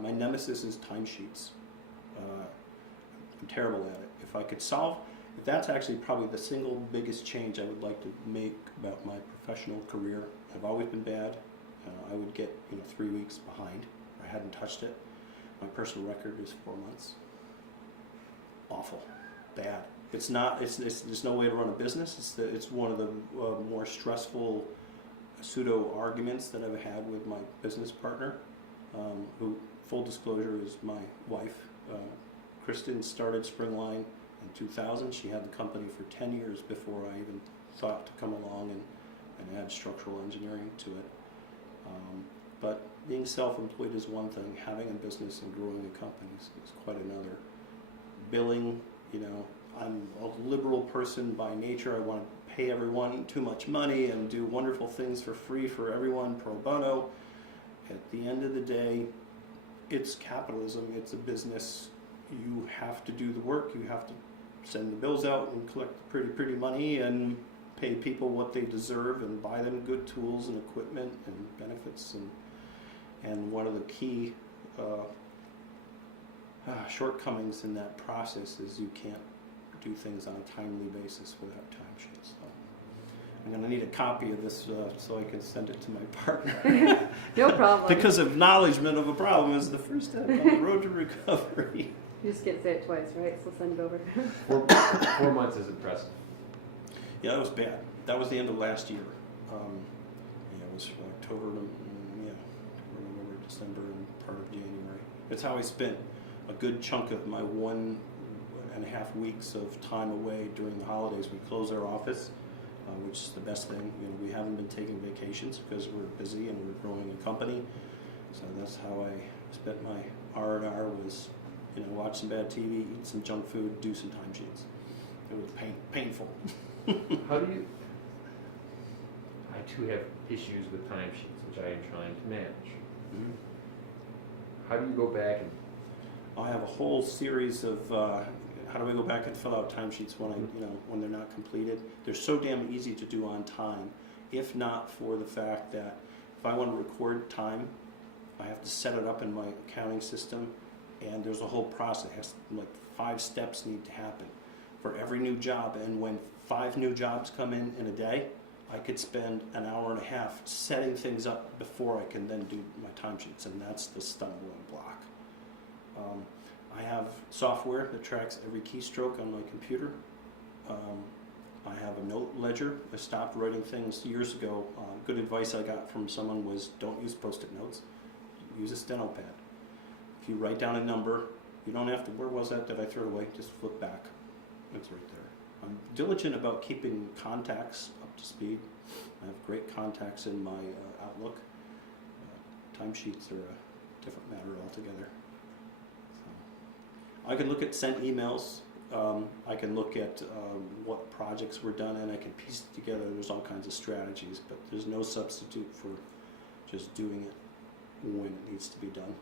My nemesis is timesheets. I'm terrible at it. If that's actually probably the single biggest change I would like to make about my professional career. I've always been bad. I would get 3 weeks behind. I hadn't touched it. My personal record is 4 months. Awful, bad. It's not. There's no way to run a business. It's one of the more stressful pseudo arguments that I've had with my business partner, who, full disclosure, is my wife. Kristen started Springline in 2000. She had the company for 10 years before I even thought to come along and add structural engineering to it. But being self-employed is one thing. Having a business and growing a company is quite another. Billing, I'm a liberal person by nature. I want to pay everyone too much money and do wonderful things for free for everyone, pro bono. At the end of the day, it's capitalism. It's a business. You have to do the work. You have to send the bills out and collect the pretty money and pay people what they deserve and buy them good tools and equipment and benefits. And one of the key shortcomings in that process is you can't do things on a timely basis without timesheets. So I'm going to need a copy of this so I can send it to my partner. No problem. Because acknowledgement of a problem is the first step on the road to recovery. You just can't say it twice, right? So send it over. 4 months is impressive. Yeah, that was bad. That was the end of last year. It was October, November, December, and part of January. That's how I spent a good chunk of my 1.5 weeks of time away during the holidays. We closed our office, which is the best thing. We haven't been taking vacations because we're busy and we're growing a company. So that's how I spent my R&R was, watch some bad TV, eat some junk food, do some timesheets. It was painful. How do you... I too have issues with timesheets, which I am trying to manage. Mm-hmm. How do you go back and... I have a whole series of how do I go back and fill out timesheets when they're not completed. They're so damn easy to do on time, if not for the fact that if I want to record time, I have to set it up in my accounting system, and there's a whole process. Like 5 steps need to happen for every new job, and when 5 new jobs come in a day, I could spend an hour and a half setting things up before I can then do my timesheets, and that's the stumbling block. I have software that tracks every keystroke on my computer. I have a note ledger. I stopped writing things years ago. Good advice I got from someone was don't use Post-it notes. Use a steno pad. If you write down a number, you don't have to, where was that? Did I throw it away? Just flip back. It's right there. I'm diligent about keeping contacts up to speed. I have great contacts in my Outlook. Timesheets are a different matter altogether. I can look at sent emails. I can look at what projects were done, and I can piece it together. There's all kinds of strategies, but there's no substitute for just doing it when it needs to be done.